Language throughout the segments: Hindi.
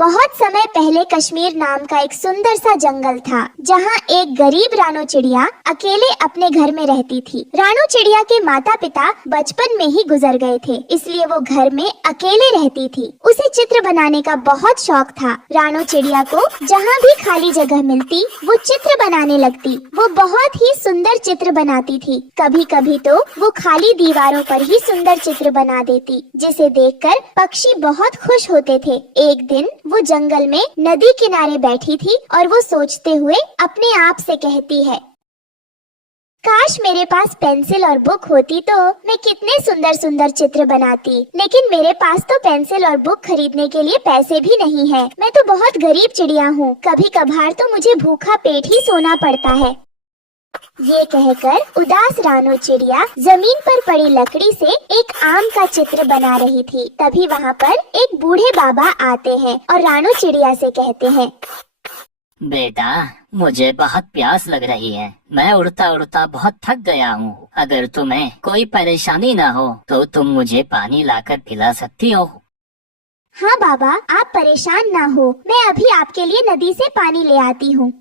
बहुत समय पहले कश्मीर नाम का एक सुंदर सा जंगल था, जहाँ एक गरीब रानो चिड़िया अकेले अपने घर में रहती थी। रानो चिड़िया के माता पिता बचपन में ही गुजर गए थे, इसलिए वो घर में अकेले रहती थी। उसे चित्र बनाने का बहुत शौक था। रानो चिड़िया को जहाँ भी खाली जगह मिलती वो चित्र बनाने लगती। वो बहुत ही सुंदर चित्र बनाती थी। कभी कभी तो वो खाली दीवारों पर ही सुंदर चित्र बना देती, जिसे देखकर पक्षी बहुत खुश होते थे। एक दिन वो जंगल में नदी किनारे बैठी थी और वो सोचते हुए अपने आप से कहती है, काश मेरे पास पेंसिल और बुक होती तो मैं कितने सुंदर सुंदर चित्र बनाती। लेकिन मेरे पास तो पेंसिल और बुक खरीदने के लिए पैसे भी नहीं है। मैं तो बहुत गरीब चिड़िया हूँ। कभी कभार तो मुझे भूखा पेट ही सोना पड़ता है। ये कहकर उदास रानो चिड़िया जमीन पर पड़ी लकड़ी से एक आम का चित्र बना रही थी। तभी वहाँ पर एक बूढ़े बाबा आते हैं और रानो चिड़िया से कहते हैं, बेटा, मुझे बहुत प्यास लग रही है। मैं उड़ता उड़ता बहुत थक गया हूँ। अगर तुम्हें कोई परेशानी ना हो तो तुम मुझे पानी लाकर पिला सकती हो। हाँ बाबा, आप परेशान ना हो, मैं अभी आपके लिए नदी से पानी ले आती हूँ।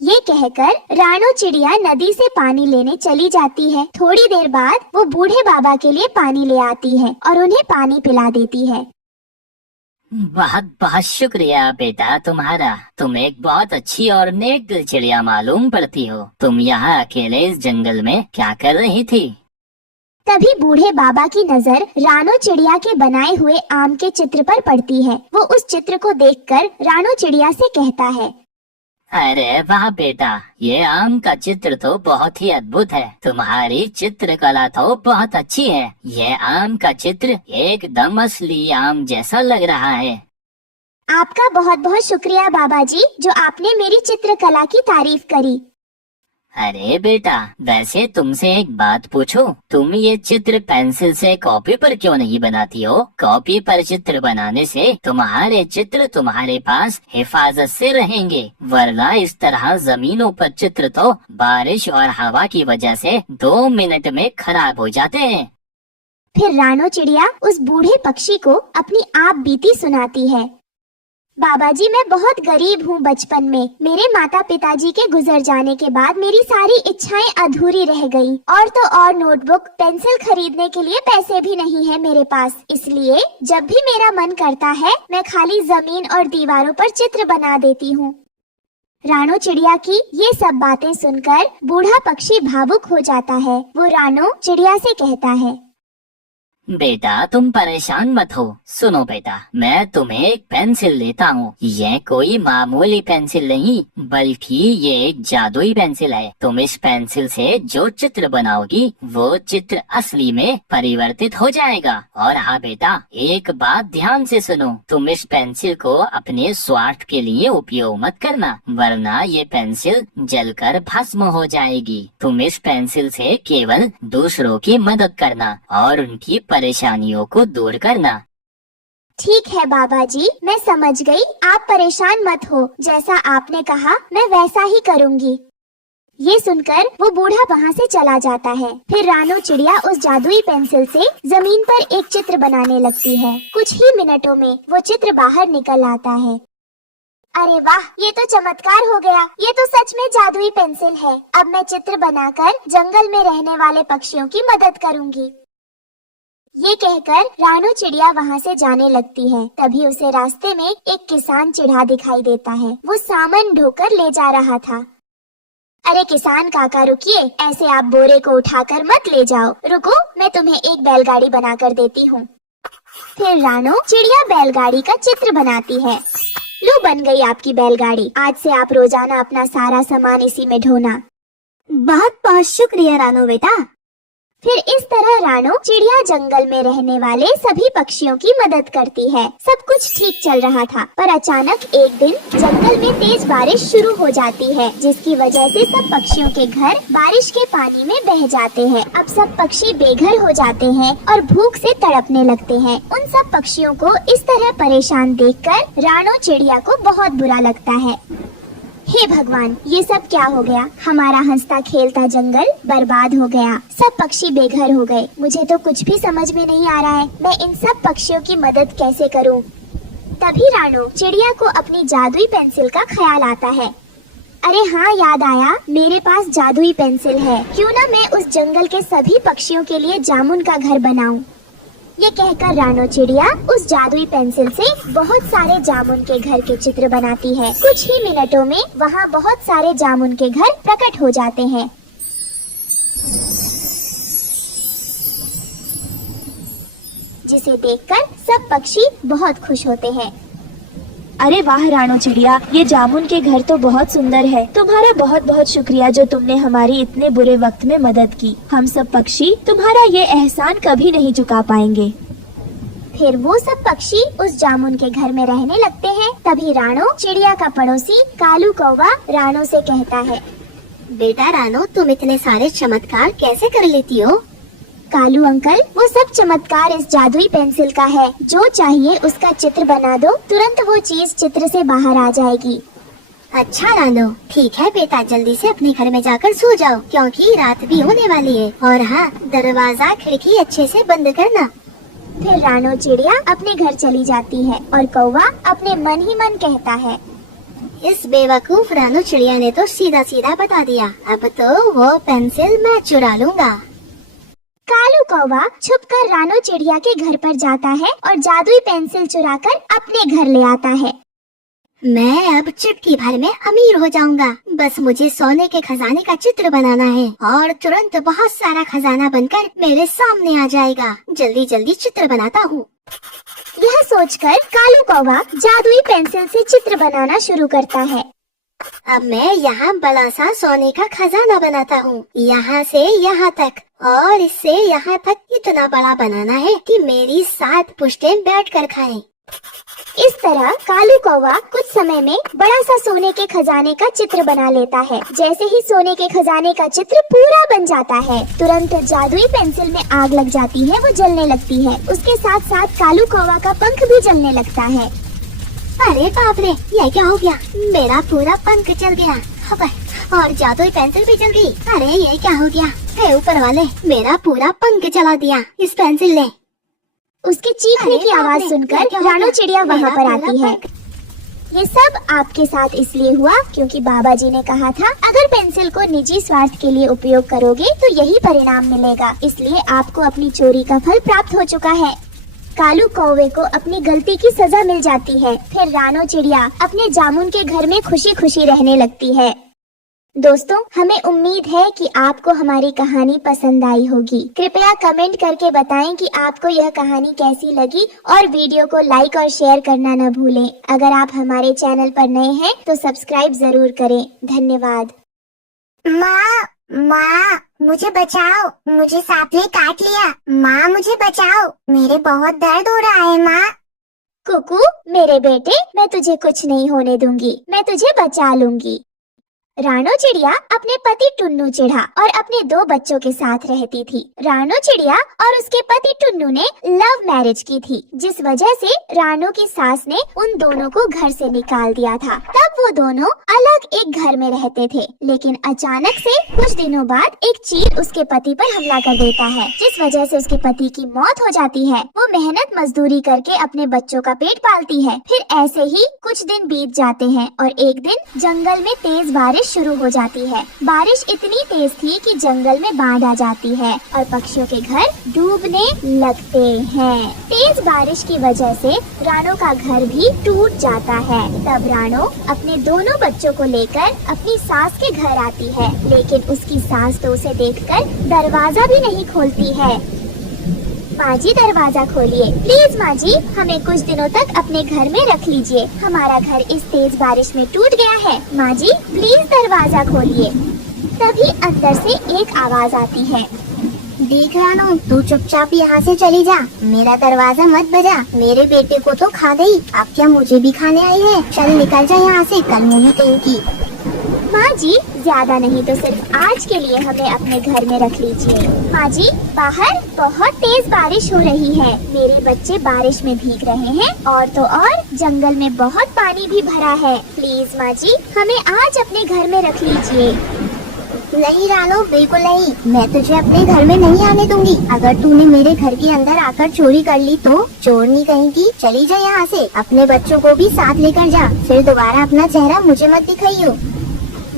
ये कहकर रानो चिड़िया नदी से पानी लेने चली जाती है। थोड़ी देर बाद वो बूढ़े बाबा के लिए पानी ले आती है और उन्हें पानी पिला देती है। बहुत बहुत शुक्रिया बेटा तुम्हारा। तुम एक बहुत अच्छी और नेक दिल चिड़िया मालूम पड़ती हो। तुम यहाँ अकेले इस जंगल में क्या कर रही थी? तभी बूढ़े बाबा की नजर रानो चिड़िया के बनाए हुए आम के चित्र पर पड़ती है। वो उस चित्र को देखकर रानो चिड़िया से कहता है, अरे वाह बेटा, ये आम का चित्र तो बहुत ही अद्भुत है। तुम्हारी चित्रकला तो बहुत अच्छी है। ये आम का चित्र एकदम असली आम जैसा लग रहा है। आपका बहुत बहुत शुक्रिया बाबा जी, जो आपने मेरी चित्रकला की तारीफ करी। अरे बेटा, वैसे तुमसे एक बात पूछूं? तुम ये चित्र पेंसिल से कॉपी पर क्यों नहीं बनाती हो? कॉपी पर चित्र बनाने से तुम्हारे चित्र तुम्हारे पास हिफाजत से रहेंगे, वरना इस तरह जमीनों पर चित्र तो बारिश और हवा की वजह से 2 मिनट में खराब हो जाते हैं। फिर रानो चिड़िया उस बूढ़े पक्षी को अपनी आप बीती सुनाती है। बाबा जी, मैं बहुत गरीब हूँ। बचपन में मेरे माता पिताजी के गुजर जाने के बाद मेरी सारी इच्छाएं अधूरी रह गयी। और तो और नोटबुक पेंसिल खरीदने के लिए पैसे भी नहीं है मेरे पास। इसलिए जब भी मेरा मन करता है मैं खाली जमीन और दीवारों पर चित्र बना देती हूँ। रानो चिड़िया की ये सब बातें सुनकर बूढ़ा पक्षी भावुक हो जाता है। वो रानो चिड़िया से कहता है, बेटा तुम परेशान मत हो। सुनो बेटा, मैं तुम्हें एक पेंसिल देता हूँ। ये कोई मामूली पेंसिल नहीं, बल्कि ये एक जादुई पेंसिल है। तुम इस पेंसिल से जो चित्र बनाओगी वो चित्र असली में परिवर्तित हो जाएगा। और हाँ बेटा, एक बात ध्यान से सुनो, तुम इस पेंसिल को अपने स्वार्थ के लिए उपयोग मत करना, वरना ये पेंसिल जलकर भस्म हो जाएगी। तुम इस पेंसिल से केवल दूसरों की मदद करना और उनकी परेशानियों को दूर करना। ठीक है बाबा जी, मैं समझ गई। आप परेशान मत हो, जैसा आपने कहा मैं वैसा ही करूँगी। ये सुनकर वो बूढ़ा वहाँ से चला जाता है। फिर रानो चिड़िया उस जादुई पेंसिल से जमीन पर एक चित्र बनाने लगती है। कुछ ही मिनटों में वो चित्र बाहर निकल आता है। अरे वाह, ये तो चमत्कार हो गया। ये तो सच में जादुई पेंसिल है। अब मैं चित्र बनाकर जंगल में रहने वाले पक्षियों की मदद करूँगी। ये कहकर रानो चिड़िया वहाँ से जाने लगती है। तभी उसे रास्ते में एक किसान चिढ़ा दिखाई देता है। वो सामान ढोकर ले जा रहा था। अरे किसान काका रुकिए, ऐसे आप बोरे को उठाकर मत ले जाओ। रुको, मैं तुम्हें एक बैलगाड़ी बनाकर देती हूँ। फिर रानो चिड़िया बैलगाड़ी का चित्र बनाती है। लो, बन गई आपकी बैलगाड़ी। आज से आप रोजाना अपना सारा सामान इसी में ढोना। बहुत बहुत शुक्रिया रानो बेटा। फिर इस तरह रानो चिड़िया जंगल में रहने वाले सभी पक्षियों की मदद करती है। सब कुछ ठीक चल रहा था, पर अचानक एक दिन जंगल में तेज बारिश शुरू हो जाती है, जिसकी वजह से सब पक्षियों के घर बारिश के पानी में बह जाते हैं। अब सब पक्षी बेघर हो जाते हैं और भूख से तड़पने लगते हैं। उन सब पक्षियों को इस तरह परेशान देखकर रानो चिड़िया को बहुत बुरा लगता है। हे भगवान, ये सब क्या हो गया? हमारा हंसता खेलता जंगल बर्बाद हो गया। सब पक्षी बेघर हो गए। मुझे तो कुछ भी समझ में नहीं आ रहा है। मैं इन सब पक्षियों की मदद कैसे करूं? तभी रानो चिड़िया को अपनी जादुई पेंसिल का ख्याल आता है। अरे हाँ, याद आया, मेरे पास जादुई पेंसिल है। क्यों ना मैं उस जंगल के सभी पक्षियों के लिए जामुन का घर बनाऊं। ये कहकर रानो चिड़िया उस जादुई पेंसिल से बहुत सारे जामुन के घर के चित्र बनाती है। कुछ ही मिनटों में वहाँ बहुत सारे जामुन के घर प्रकट हो जाते हैं। जिसे देखकर सब पक्षी बहुत खुश होते हैं। अरे वाह रानो चिड़िया, ये जामुन के घर तो बहुत सुंदर है। तुम्हारा बहुत बहुत शुक्रिया जो तुमने हमारी इतने बुरे वक्त में मदद की। हम सब पक्षी तुम्हारा ये एहसान कभी नहीं चुका पाएंगे। फिर वो सब पक्षी उस जामुन के घर में रहने लगते हैं। तभी रानो चिड़िया का पड़ोसी कालू कौवा रानो से कहता है, बेटा रानो, तुम इतने सारे चमत्कार कैसे कर लेती हो? कालू अंकल, वो सब चमत्कार इस जादुई पेंसिल का है। जो चाहिए उसका चित्र बना दो, तुरंत वो चीज चित्र से बाहर आ जाएगी। अच्छा रानो, ठीक है बेटा, जल्दी से अपने घर में जाकर सो जाओ क्योंकि रात भी होने वाली है। और हाँ, दरवाजा खिड़की अच्छे से बंद करना। फिर रानो चिड़िया अपने घर चली जाती है और कौवा अपने मन ही मन कहता है, इस बेवकूफ रानो चिड़िया ने तो सीधा सीधा बता दिया। अब तो वो पेंसिल मैं चुरा लूंगा। कालू कौवा छुपकर रानो चिड़िया के घर पर जाता है और जादुई पेंसिल चुराकर अपने घर ले आता है। मैं अब चुटकी भर में अमीर हो जाऊंगा। बस मुझे सोने के खजाने का चित्र बनाना है और तुरंत बहुत सारा खजाना बनकर मेरे सामने आ जाएगा। जल्दी जल्दी चित्र बनाता हूँ। यह सोचकर कालू कौवा जादुई पेंसिल से चित्र बनाना शुरू करता है। अब मैं यहाँ बड़ा सा सोने का खजाना बनाता हूँ, यहाँ से यहाँ तक, और इससे यहाँ तक इतना बड़ा बनाना है कि मेरी 7 पुश्तें बैठकर खाएं। इस तरह कालू कौवा कुछ समय में बड़ा सा सोने के खजाने का चित्र बना लेता है। जैसे ही सोने के खजाने का चित्र पूरा बन जाता है, तुरंत जादुई पेंसिल में आग लग जाती है, वो जलने लगती है। उसके साथ साथ कालू कौवा का पंख भी जलने लगता है। अरे बाप रे, ये क्या हो गया? मेरा पूरा पंख जल गया और जादुई पेंसिल भी जल गई। अरे ये क्या हो गया? हे ऊपर वाले, मेरा पूरा पंख जला दिया इस पेंसिल ने। उसके चीखने की आवाज सुनकर रानो चिड़िया वहाँ पर आती है। ये सब आपके साथ इसलिए हुआ क्योंकि बाबा जी ने कहा था, अगर पेंसिल को निजी स्वार्थ के लिए उपयोग करोगे तो यही परिणाम मिलेगा। इसलिए आपको अपनी चोरी का फल प्राप्त हो चुका है। कालू कौवे को अपनी गलती की सजा मिल जाती है। फिर रानो चिड़िया अपने जामुन के घर में खुशी खुशी रहने लगती है। दोस्तों, हमें उम्मीद है कि आपको हमारी कहानी पसंद आई होगी। कृपया कमेंट करके बताएं कि आपको यह कहानी कैसी लगी और वीडियो को लाइक और शेयर करना न भूलें। अगर आप हमारे चैनल पर नए हैं तो सब्सक्राइब जरूर करें। धन्यवाद। माँ, मुझे बचाओ, मुझे सांप ने काट लिया। माँ, मुझे बचाओ, मेरे बहुत दर्द हो रहा है। माँ। कुकू, मेरे बेटे, मैं तुझे कुछ नहीं होने दूंगी, मैं तुझे बचा लूंगी। रानो चिड़िया अपने पति टुन्नू चिढ़ा और अपने 2 बच्चों के साथ रहती थी। रानो चिड़िया और उसके पति टुन्नू ने लव मैरिज की थी, जिस वजह से रानो की सास ने उन दोनों को घर से निकाल दिया था। तब वो दोनों अलग एक घर में रहते थे, लेकिन अचानक से कुछ दिनों बाद एक चील उसके पति पर हमला कर देता है, जिस वजह से उसके पति की मौत हो जाती है। वो मेहनत मजदूरी करके अपने बच्चों का पेट पालती है। फिर ऐसे ही कुछ दिन बीत जाते हैं और एक दिन जंगल में तेज बारिश शुरू हो जाती है। बारिश इतनी तेज थी कि जंगल में बाढ़ आ जाती है और पक्षियों के घर डूबने लगते हैं। तेज बारिश की वजह से रानो का घर भी टूट जाता है। तब रानो अपने दोनों बच्चों को लेकर अपनी सास के घर आती है, लेकिन उसकी सास तो उसे देखकर दरवाजा भी नहीं खोलती है। माँ जी, दरवाजा खोलिए प्लीज। माँ जी, हमें कुछ दिनों तक अपने घर में रख लीजिए, हमारा घर इस तेज बारिश में टूट गया है। माँ जी, प्लीज दरवाजा खोलिए। तभी अंदर से एक आवाज आती है, देख रानो, तू चुपचाप यहाँ से चली जा, मेरा दरवाजा मत बजा। मेरे बेटे को तो खा गई, अब क्या मुझे भी खाने आई है? चल निकल जा यहाँ से, कल मुझे कहीं की। माँ जी, ज्यादा नहीं तो सिर्फ आज के लिए हमें अपने घर में रख लीजिए। माँ जी, बाहर बहुत तेज बारिश हो रही है, मेरे बच्चे बारिश में भीग रहे हैं और तो और जंगल में बहुत पानी भी भरा है। प्लीज माँ जी, हमें आज अपने घर में रख लीजिए। नहीं रानो, बिल्कुल नहीं। मैं तुझे अपने घर में नहीं आने दूंगी। अगर तूने मेरे घर के अंदर आकर चोरी कर ली तो चोरनी कहेगी। चली जा यहाँ से, अपने बच्चों को भी साथ लेकर जा, फिर दोबारा अपना चेहरा मुझे मत दिखाइयो।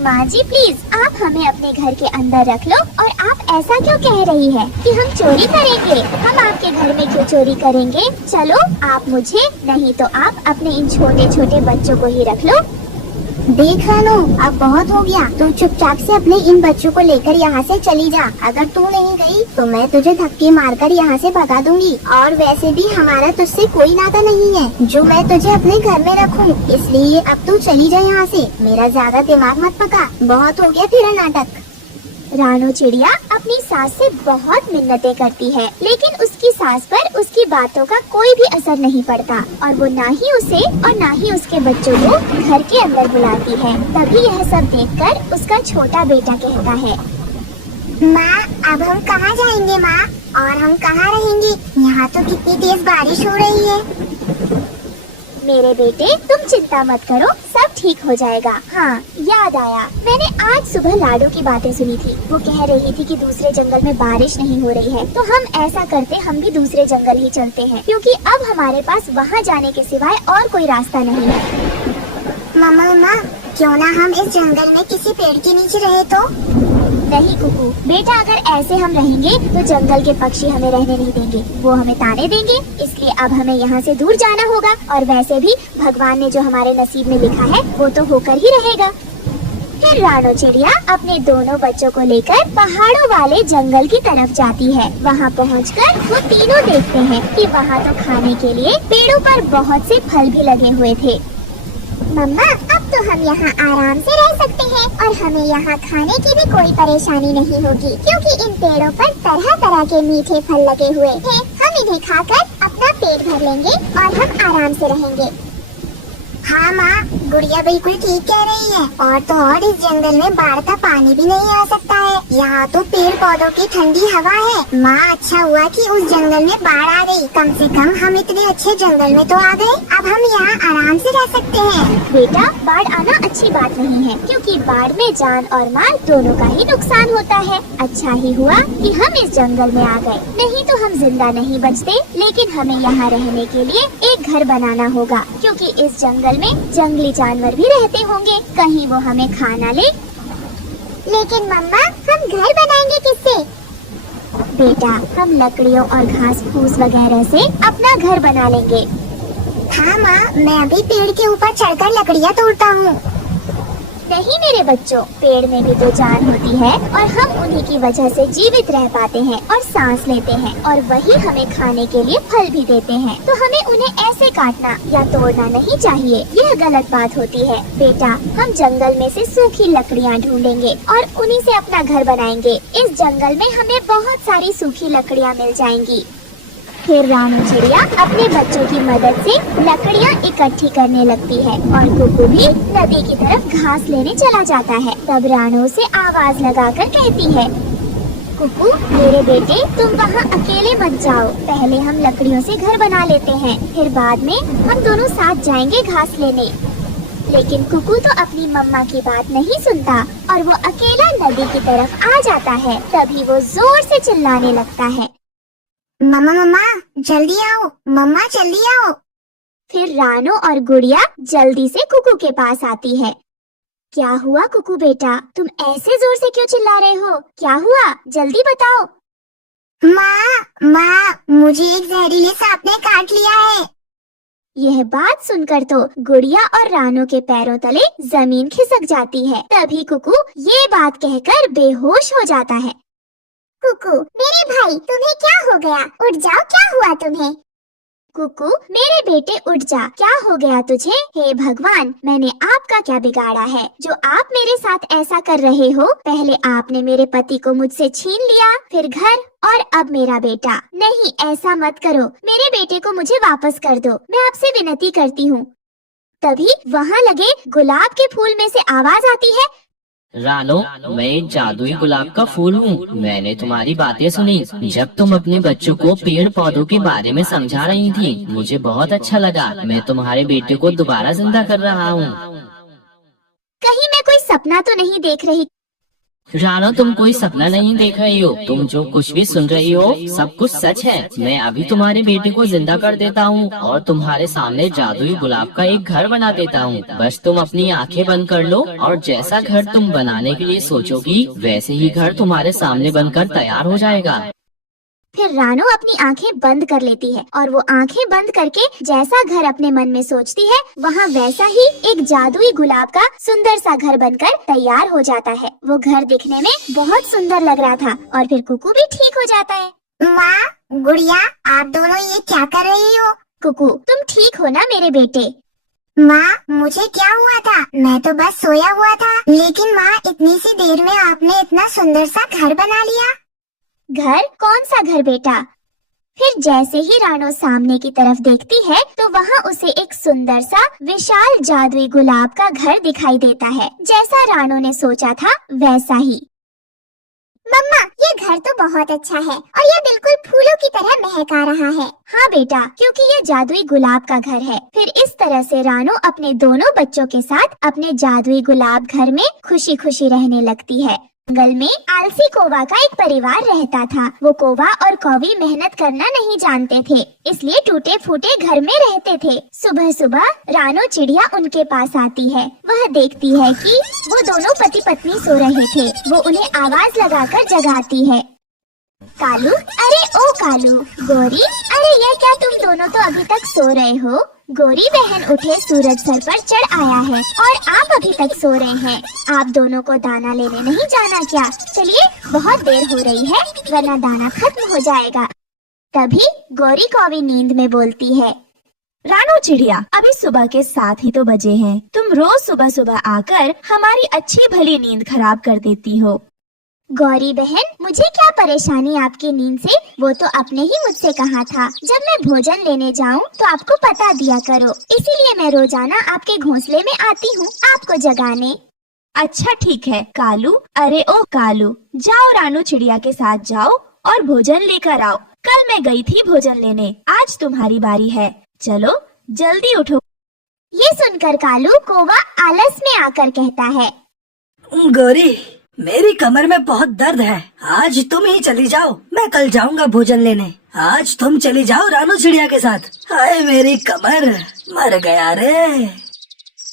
माँ जी प्लीज, आप हमें अपने घर के अंदर रख लो। और आप ऐसा क्यों कह रही है कि हम चोरी करेंगे? हम आपके घर में क्यों चोरी करेंगे? चलो आप मुझे, नहीं तो आप अपने इन छोटे छोटे बच्चों को ही रख लो। देख रानो, अब बहुत हो गया। तू चुपचाप से अपने इन बच्चों को लेकर यहाँ से चली जा। अगर तू नहीं गई तो मैं तुझे धक्के मारकर यहाँ से भगा दूंगी। और वैसे भी हमारा तुझसे कोई नाता नहीं है जो मैं तुझे अपने घर में रखूं। इसलिए अब तू चली जा यहाँ से। मेरा ज्यादा दिमाग मत पका, बहुत हो गया तेरा नाटक। रानो चिड़िया अपनी सास से बहुत मिन्नतें करती है, लेकिन उसकी सास पर उसकी बातों का कोई भी असर नहीं पड़ता और वो ना ही उसे और ना ही उसके बच्चों को घर के अंदर बुलाती है। तभी यह सब देखकर उसका छोटा बेटा कहता है, माँ अब हम कहाँ जाएंगे माँ, और हम कहाँ रहेंगे? यहाँ तो कितनी तेज बारिश हो रही है। मेरे बेटे तुम चिंता मत करो, सब ठीक हो जाएगा। हाँ याद आया, मैंने आज सुबह लाडो की बातें सुनी थी। वो कह रही थी कि दूसरे जंगल में बारिश नहीं हो रही है, तो हम ऐसा करते, हम भी दूसरे जंगल ही चलते हैं, क्योंकि अब हमारे पास वहाँ जाने के सिवाय और कोई रास्ता नहीं है। मम्मा क्यों ना हम इस जंगल में किसी पेड़ के नीचे रहे तो? नहीं कुकू बेटा, अगर ऐसे हम रहेंगे तो जंगल के पक्षी हमें रहने नहीं देंगे, वो हमें ताने देंगे। इसलिए अब हमें यहाँ से दूर जाना होगा। और वैसे भी भगवान ने जो हमारे नसीब में लिखा है वो तो होकर ही रहेगा। फिर रानो चिड़िया अपने दोनों बच्चों को लेकर पहाड़ों वाले जंगल की तरफ जाती है। वहाँ पहुँचकर वो तीनों देखते हैं कि वहाँ तो खाने के लिए पेड़ों पर बहुत से फल भी लगे हुए थे। मम्मा अब तो हम यहाँ आराम से रह सकते हैं और हमें यहाँ खाने की भी कोई परेशानी नहीं होगी, क्योंकि इन पेड़ों पर तरह तरह के मीठे फल लगे हुए हैं। हम इन्हें खाकर अपना पेट भर लेंगे और हम आराम से रहेंगे। हाँ माँ, गुड़िया बिल्कुल ठीक कह रही है। और तो और इस जंगल में बाढ़ का पानी भी नहीं आ सकता है। यहाँ तो पेड़ पौधों की ठंडी हवा है। माँ अच्छा हुआ कि उस जंगल में बाढ़ आ गई। कम से कम हम इतने अच्छे जंगल में तो आ गए। अब हम यहाँ आराम से रह सकते हैं। बेटा बाढ़ आना अच्छी बात नहीं है, क्योंकि बाढ़ में जान और माल दोनों का ही नुकसान होता है। अच्छा ही हुआ कि हम इस जंगल में आ गए, नहीं तो हम जिंदा नहीं बचते। लेकिन हमें यहाँ रहने के लिए एक घर बनाना होगा, क्योंकि इस जंगल में जंगली जानवर भी रहते होंगे, कहीं वो हमें खा ना ले। लेकिन मम्मा हम घर बनाएंगे किससे? बेटा हम लकड़ियों और घास फूस वगैरह से अपना घर बना लेंगे। हाँ माँ, मैं अभी पेड़ के ऊपर चढ़कर लकड़ियाँ तोड़ता हूँ। नहीं मेरे बच्चों, पेड़ में भी तो जान होती है और हम उन्हीं की वजह से जीवित रह पाते हैं और सांस लेते हैं, और वही हमें खाने के लिए फल भी देते हैं। तो हमें उन्हें ऐसे काटना या तोड़ना नहीं चाहिए, यह गलत बात होती है। बेटा हम जंगल में से सूखी लकड़ियाँ ढूंढेंगे और उन्हीं से अपना घर बनाएंगे। इस जंगल में हमें बहुत सारी सूखी लकड़ियाँ मिल जाएंगी। फिर रानो चिड़िया अपने बच्चों की मदद से लकड़ियाँ इकट्ठी करने लगती है और कुकू भी नदी की तरफ घास लेने चला जाता है। तब रानो से आवाज लगाकर कहती है, कुकू मेरे बेटे तुम वहाँ अकेले मत जाओ, पहले हम लकड़ियों से घर बना लेते हैं, फिर बाद में हम दोनों साथ जाएंगे घास लेने। लेकिन कुकू तो अपनी मम्मा की बात नहीं सुनता और वो अकेला नदी की तरफ आ जाता है। तभी वो जोर से चिल्लाने लगता है, मम्मा मम्मा जल्दी आओ, मम्मा जल्दी आओ। फिर रानो और गुड़िया जल्दी से कुकू के पास आती है। क्या हुआ कुकू बेटा, तुम ऐसे जोर से क्यों चिल्ला रहे हो? क्या हुआ जल्दी बताओ। माँ मुझे एक जहरीले सांप ने काट लिया है। यह बात सुनकर तो गुड़िया और रानो के पैरों तले जमीन खिसक जाती है। तभी कुकू ये बात कहकर बेहोश हो जाता है। कुकू मेरे भाई तुम्हें क्या हो गया? उठ जाओ, क्या हुआ तुम्हें? कुकू मेरे बेटे उठ जा, क्या हो गया तुझे? हे भगवान, मैंने आपका क्या बिगाड़ा है जो आप मेरे साथ ऐसा कर रहे हो? पहले आपने मेरे पति को मुझसे छीन लिया, फिर घर, और अब मेरा बेटा। नहीं ऐसा मत करो, मेरे बेटे को मुझे वापस कर दो, मैं आपसे विनती करती हूँ। तभी वहाँ लगे गुलाब के फूल में से आवाज आती है, रानो, मैं एक जादुई गुलाब का फूल हूँ। मैंने तुम्हारी बातें सुनी जब तुम अपने बच्चों को पेड़ पौधों के बारे में समझा रही थी। मुझे बहुत अच्छा लगा। मैं तुम्हारे बेटे को दोबारा जिंदा कर रहा हूँ। कहीं मैं कोई सपना तो नहीं देख रही? रानो, तुम कोई सपना नहीं देख रही हो। तुम जो कुछ भी सुन रही हो सब कुछ सच है। मैं अभी तुम्हारे बेटे को जिंदा कर देता हूँ और तुम्हारे सामने जादुई गुलाब का एक घर बना देता हूँ। बस तुम अपनी आंखें बंद कर लो और जैसा घर तुम बनाने के लिए सोचोगी वैसे ही घर तुम्हारे सामने बनकर तैयार हो जाएगा। फिर रानो अपनी आंखें बंद कर लेती है और वो आंखें बंद करके जैसा घर अपने मन में सोचती है वहाँ वैसा ही एक जादुई गुलाब का सुंदर सा घर बनकर तैयार हो जाता है। वो घर दिखने में बहुत सुंदर लग रहा था और फिर कुकू भी ठीक हो जाता है। माँ, गुड़िया, आप दोनों ये क्या कर रही हो? कुकू, तुम ठीक हो ना मेरे बेटे? माँ, मुझे क्या हुआ था? मैं तो बस सोया हुआ था। लेकिन माँ, इतनी सी देर में आपने इतना सुंदर सा घर बना लिया। घर? कौन सा घर बेटा? फिर जैसे ही रानो सामने की तरफ देखती है तो वहाँ उसे एक सुंदर सा विशाल जादुई गुलाब का घर दिखाई देता है। जैसा रानो ने सोचा था वैसा ही। मम्मा, ये घर तो बहुत अच्छा है और ये बिल्कुल फूलों की तरह महका रहा है। हाँ बेटा, क्योंकि ये जादुई गुलाब का घर है। फिर इस तरह से रानो अपने दोनों बच्चों के साथ अपने जादुई गुलाब घर में खुशी खुशी रहने लगती है। जंगल में आलसी कौवा का एक परिवार रहता था। वो कौवा और कौवी मेहनत करना नहीं जानते थे, इसलिए टूटे फूटे घर में रहते थे। सुबह सुबह रानो चिड़िया उनके पास आती है। वह देखती है कि वो दोनों पति पत्नी सो रहे थे। वो उन्हें आवाज लगाकर जगाती है। कालू, अरे ओ कालू, गोरी, अरे ये क्या तुम दोनों तो अभी तक सो रहे हो? गोरी बहन उठे, सूरज सर पर चढ़ आया है और आप अभी तक सो रहे हैं। आप दोनों को दाना लेने नहीं जाना क्या? चलिए, बहुत देर हो रही है वरना दाना खत्म हो जाएगा। तभी गोरी कौवी नींद में बोलती है। रानो चिड़िया, अभी सुबह के 7 ही तो बजे हैं। तुम रोज सुबह सुबह आकर हमारी अच्छी भली नींद खराब कर देती हो। गौरी बहन, मुझे क्या परेशानी आपकी नींद से? वो तो आपने ही मुझसे कहा था जब मैं भोजन लेने जाऊं तो आपको पता दिया करो, इसीलिए मैं रोजाना आपके घोंसले में आती हूँ आपको जगाने। अच्छा ठीक है कालू, अरे ओ कालू, जाओ रानो चिड़िया के साथ जाओ और भोजन लेकर आओ। कल मैं गई थी भोजन लेने, आज तुम्हारी बारी है। चलो जल्दी उठो। ये सुनकर कालू कौवा आलस में आकर कहता है। गौरी, मेरी कमर में बहुत दर्द है। आज तुम ही चली जाओ, मैं कल जाऊंगा भोजन लेने। आज तुम चली जाओ रानो चिड़िया के साथ। हाय मेरी कमर, मर गया रे।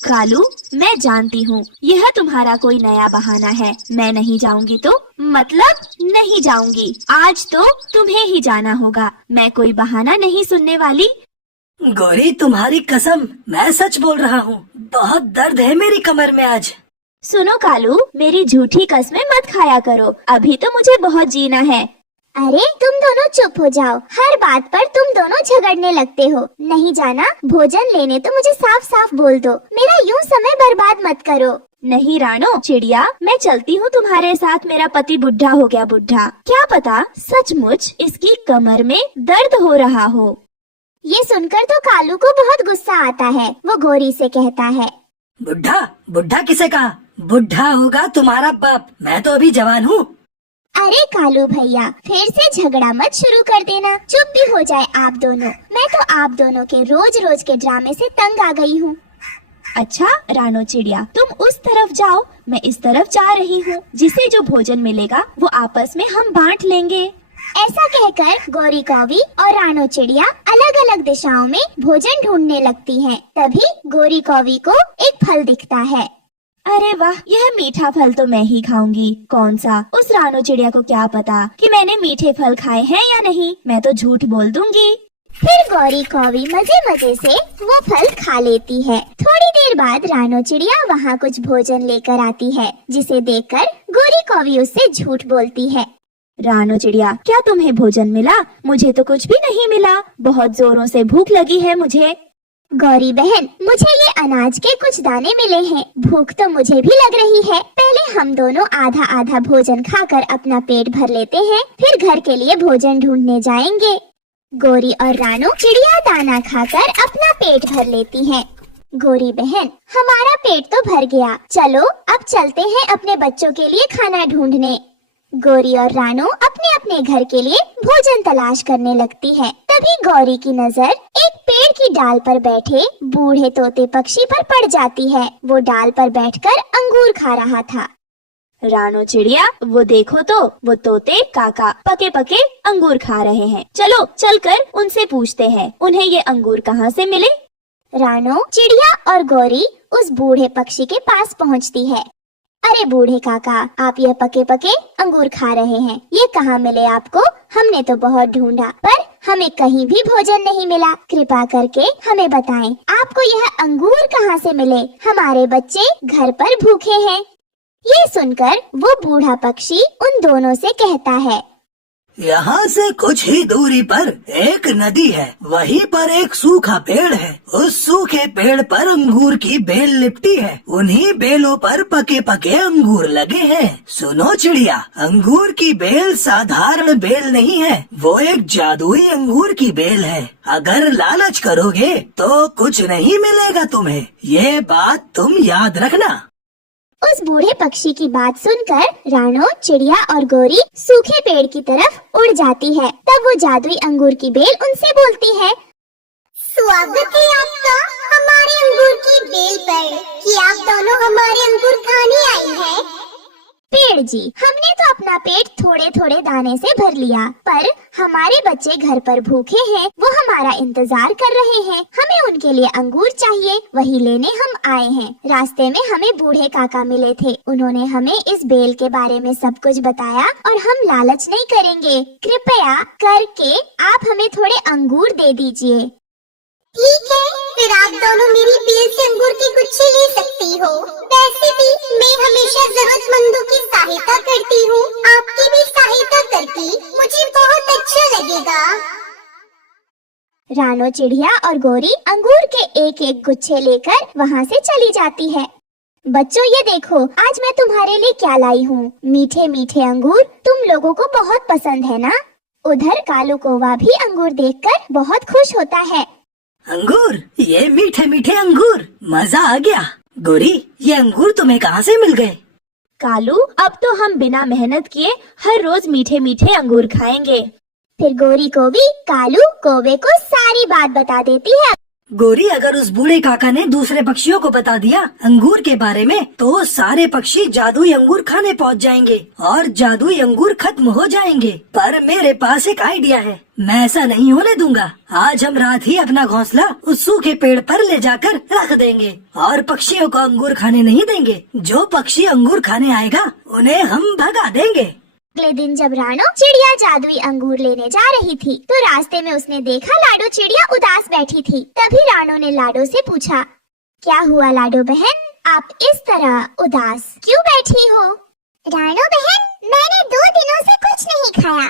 कालू, मैं जानती हूँ यह तुम्हारा कोई नया बहाना है। मैं नहीं जाऊंगी तो मतलब नहीं जाऊंगी। आज तो तुम्हें ही जाना होगा। मैं कोई बहाना नहीं सुनने वाली। गौरी, तुम्हारी कसम, मैं सच बोल रहा हूँ। बहुत दर्द है मेरी कमर में आज। सुनो कालू, मेरी झूठी कस्में मत खाया करो। अभी तो मुझे बहुत जीना है। अरे तुम दोनों चुप हो जाओ, हर बात पर तुम दोनों झगड़ने लगते हो। नहीं जाना भोजन लेने तो मुझे साफ साफ बोल दो, मेरा यूं समय बर्बाद मत करो। नहीं रानो चिड़िया, मैं चलती हूँ तुम्हारे साथ। मेरा पति बुढ़ा हो गया बुढ़ा, क्या पता सचमुच इसकी कमर में दर्द हो रहा हो। ये सुनकर तो कालू को बहुत गुस्सा आता है। वो गौरी से कहता है। बुढ़ा? बुढ़ा किसे कहा? बुढ़ा होगा तुम्हारा बाप, मैं तो अभी जवान हूँ। अरे कालू भैया, फिर से झगड़ा मत शुरू कर देना। चुप भी हो जाए आप दोनों। मैं तो आप दोनों के रोज रोज के ड्रामे से तंग आ गई हूँ। अच्छा रानो चिड़िया, तुम उस तरफ जाओ, मैं इस तरफ जा रही हूँ। जिसे जो भोजन मिलेगा वो आपस में हम बांट लेंगे। ऐसा कहकर गौरी कौवी और रानो चिड़िया अलग अलग दिशाओं में भोजन ढूंढने लगती हैं। तभी गौरी कौवी को एक फल दिखता है। अरे वाह, यह मीठा फल तो मैं ही खाऊंगी। कौन सा? उस रानो चिड़िया को क्या पता कि मैंने मीठे फल खाए हैं या नहीं। मैं तो झूठ बोल दूंगी। फिर गौरी कौवी मजे मजे से वो फल खा लेती है। थोड़ी देर बाद रानो चिड़िया वहाँ कुछ भोजन लेकर आती है, जिसे देखकर गौरी कौवी उससे झूठ बोलती है। रानो चिड़िया, क्या तुम्हें भोजन मिला? मुझे तो कुछ भी नहीं मिला। बहुत जोरों से भूख लगी है मुझे। गौरी बहन, मुझे ये अनाज के कुछ दाने मिले हैं। भूख तो मुझे भी लग रही है। पहले हम दोनों आधा आधा भोजन खाकर अपना पेट भर लेते हैं, फिर घर के लिए भोजन ढूंढने जाएंगे। गौरी और रानो चिड़िया दाना खाकर अपना पेट भर लेती हैं। गौरी बहन, हमारा पेट तो भर गया, चलो अब चलते हैं अपने बच्चों के लिए खाना ढूंढने। गौरी और रानो अपने अपने घर के लिए भोजन तलाश करने लगती है। तभी गौरी की नजर एक पेड़ की डाल पर बैठे बूढ़े तोते पक्षी पर पड़ जाती है। वो डाल पर बैठकर अंगूर खा रहा था। रानो चिड़िया, वो देखो तो वो तोते काका पके पके अंगूर खा रहे हैं। चलो चलकर उनसे पूछते हैं उन्हें ये अंगूर कहाँ से मिले। रानो चिड़िया और गौरी उस बूढ़े पक्षी के पास पहुंचती है। अरे बूढ़े काका, आप ये पके पके अंगूर खा रहे हैं, ये कहाँ मिले आपको? हमने तो बहुत ढूंढा पर हमें कहीं भी भोजन नहीं मिला। कृपा करके हमें बताएं, आपको यह अंगूर कहाँ से मिले? हमारे बच्चे घर पर भूखे हैं। ये सुनकर वो बूढ़ा पक्षी उन दोनों से कहता है, यहाँ से कुछ ही दूरी पर एक नदी है, वहीं पर एक सूखा पेड़ है। उस सूखे पेड़ पर अंगूर की बेल लिपटी है, उन्हीं बेलों पर पके पके अंगूर लगे हैं। सुनो चिड़िया, अंगूर की बेल साधारण बेल नहीं है, वो एक जादुई अंगूर की बेल है। अगर लालच करोगे तो कुछ नहीं मिलेगा तुम्हें, ये बात तुम याद रखना। उस बूढ़े पक्षी की बात सुनकर रानो चिड़िया और गौरी सूखे पेड़ की तरफ उड़ जाती है। तब वो जादुई अंगूर की बेल उनसे बोलती है, स्वागत है आपका हमारे अंगूर की बेल पर कि आप दोनों हमारे अंगूर खाने आई हैं। पेड़ जी, हमने तो अपना पेट थोड़े थोड़े दाने से भर लिया, पर हमारे बच्चे घर पर भूखे हैं, वो हमारा इंतजार कर रहे हैं। हमें उनके लिए अंगूर चाहिए, वही लेने हम आए हैं। रास्ते में हमें बूढ़े काका मिले थे, उन्होंने हमें इस बेल के बारे में सब कुछ बताया और हम लालच नहीं करेंगे। कृपया करके आप हमें थोड़े अंगूर दे दीजिए। ठीक है, फिर आप दोनों मेरी बेल से अंगूर की गुच्छे ले सकती हो। वैसे भी मैं हमेशा जरूरतमंदों की सहायता करती हूँ, आपकी भी सहायता करके मुझे बहुत अच्छा लगेगा। रानो चिड़िया और गौरी अंगूर के एक एक गुच्छे लेकर वहाँ से चली जाती है। बच्चों ये देखो, आज मैं तुम्हारे लिए क्या लाई हूँ। मीठे मीठे अंगूर तुम लोगों को बहुत पसंद है ना? उधर कालू कौवा भी अंगूर देखकर बहुत खुश होता है। अंगूर, ये मीठे मीठे अंगूर, मजा आ गया। गौरी, ये अंगूर तुम्हें कहाँ से मिल गए? कालू, अब तो हम बिना मेहनत किए हर रोज मीठे मीठे अंगूर खाएंगे। फिर गौरी को भी कालू कौवे को सारी बात बता देती है। गौरी, अगर उस बूढ़े काका ने दूसरे पक्षियों को बता दिया अंगूर के बारे में, तो सारे पक्षी जादुई अंगूर खाने पहुंच जाएंगे और जादुई अंगूर खत्म हो जाएंगे। पर मेरे पास एक आइडिया है, मैं ऐसा नहीं होने दूंगा। आज हम रात ही अपना घोंसला उस सूखे पेड़ पर ले जाकर रख देंगे और पक्षियों को अंगूर खाने नहीं देंगे। जो पक्षी अंगूर खाने आएगा उन्हें हम भगा देंगे। अगले दिन जब रानो चिड़िया जादुई अंगूर लेने जा रही थी, तो रास्ते में उसने देखा लाडो चिड़िया उदास बैठी थी। तभी रानो ने लाडो से पूछा, क्या हुआ लाडो बहन, आप इस तरह उदास क्यों बैठी हो? रानो बहन, मैंने 2 दिनों से कुछ नहीं खाया।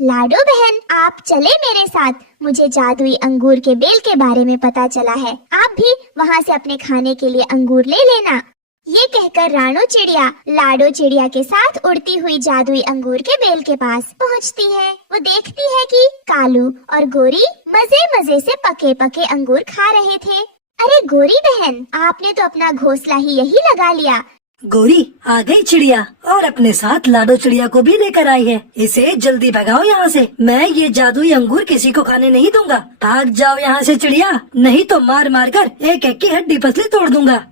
लाडो बहन, आप चले मेरे साथ, मुझे जादुई अंगूर के बेल के बारे में पता चला है। आप भी वहाँ से अपने खाने के लिए अंगूर ले लेना। ये कहकर रानो चिड़िया लाडो चिड़िया के साथ उड़ती हुई जादुई अंगूर के बेल के पास पहुंचती है। वो देखती है कि कालू और गोरी मजे मजे से पके पके अंगूर खा रहे थे। अरे गोरी बहन, आपने तो अपना घोंसला ही यही लगा लिया। गोरी, आ गई चिड़िया और अपने साथ लाडो चिड़िया को भी लेकर आई है। इसे जल्दी भगाओ यहाँ से, मैं ये जादुई अंगूर किसी को खाने नहीं दूंगा। भाग जाओ यहाँ से चिड़िया, नहीं तो मार मार कर एक एक की हड्डी पसली तोड़ दूंगा।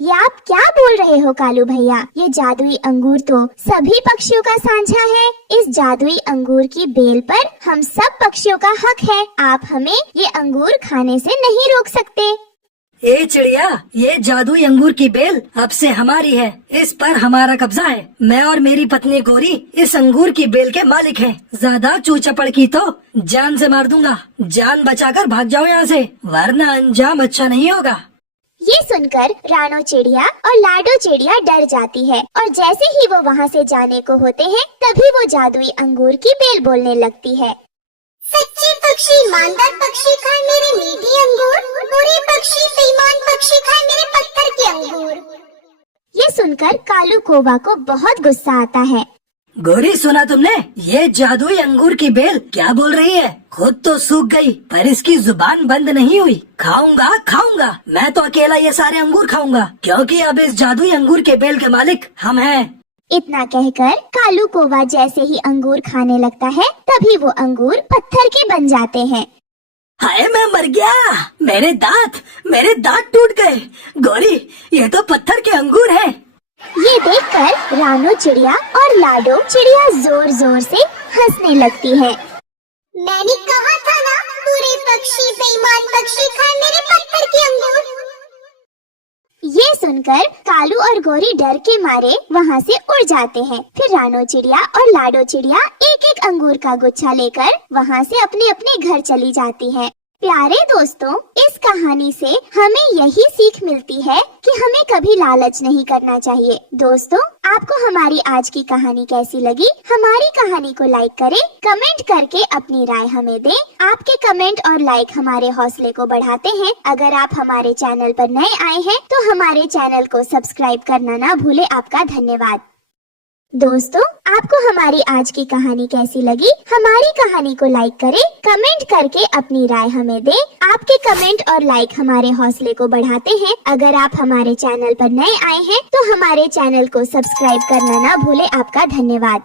ये आप क्या बोल रहे हो कालू भैया? ये जादुई अंगूर तो सभी पक्षियों का साझा है। इस जादुई अंगूर की बेल पर हम सब पक्षियों का हक है। आप हमें ये अंगूर खाने से नहीं रोक सकते। ए चिड़िया, ये जादुई अंगूर की बेल अब से हमारी है, इस पर हमारा कब्जा है। मैं और मेरी पत्नी गोरी इस अंगूर की बेल के मालिक हैं। ज्यादा चूचपड़ की तो जान से मार दूंगा। जान बचाकर भाग जाओ यहाँ से, वरना अंजाम अच्छा नहीं होगा। ये सुनकर रानो चिड़िया और लाडो चिड़िया डर जाती है और जैसे ही वो वहाँ से जाने को होते हैं, तभी वो जादुई अंगूर की बेल बोलने लगती है। सच्चे पक्षी ईमानदार पक्षी खाए मेरे मीठे अंगूर, बुरे पक्षी बेईमान पक्षी खाए मेरे पत्थर के अंगूर। ये सुनकर कालू कौवा को बहुत गुस्सा आता है। गोरी, सुना तुमने? ये जादुई अंगूर की बेल क्या बोल रही है? खुद तो सूख गई पर इसकी जुबान बंद नहीं हुई। खाऊंगा खाऊंगा, मैं तो अकेला ये सारे अंगूर खाऊंगा, क्योंकि अब इस जादुई अंगूर के बेल के मालिक हम हैं। इतना कहकर कालू कौवा जैसे ही अंगूर खाने लगता है, तभी वो अंगूर पत्थर के बन जाते हैं। हाय, मैं मर गया, मेरे दांत टूट गए। गोरी, ये तो पत्थर के अंगूर हैं। ये देखकर रानू चिड़िया और लाडो चिड़िया जोर जोर से हंसने लगती है। मैंने कहा था ना, बुरे पक्षी, बेईमान पक्षी खाए मेरे पत्थर के अंगूर। ये सुनकर कालू और गोरी डर के मारे वहाँ से उड़ जाते हैं। फिर रानू चिड़िया और लाडो चिड़िया एक एक अंगूर का गुच्छा लेकर वहाँ से अपने अपने घर चली जाती हैं। प्यारे दोस्तों, इस कहानी से हमें यही सीख मिलती है कि हमें कभी लालच नहीं करना चाहिए। दोस्तों, आपको हमारी आज की कहानी कैसी लगी? हमारी कहानी को लाइक करें, कमेंट करके अपनी राय हमें दें। आपके कमेंट और लाइक हमारे हौसले को बढ़ाते हैं। अगर आप हमारे चैनल पर नए आए हैं तो हमारे चैनल को सब्सक्राइब करना ना भूले। आपका धन्यवाद। दोस्तों, आपको हमारी आज की कहानी कैसी लगी? हमारी कहानी को लाइक करें, कमेंट करके अपनी राय हमें दें। आपके कमेंट और लाइक हमारे हौसले को बढ़ाते हैं। अगर आप हमारे चैनल पर नए आए हैं तो हमारे चैनल को सब्सक्राइब करना ना भूले। आपका धन्यवाद।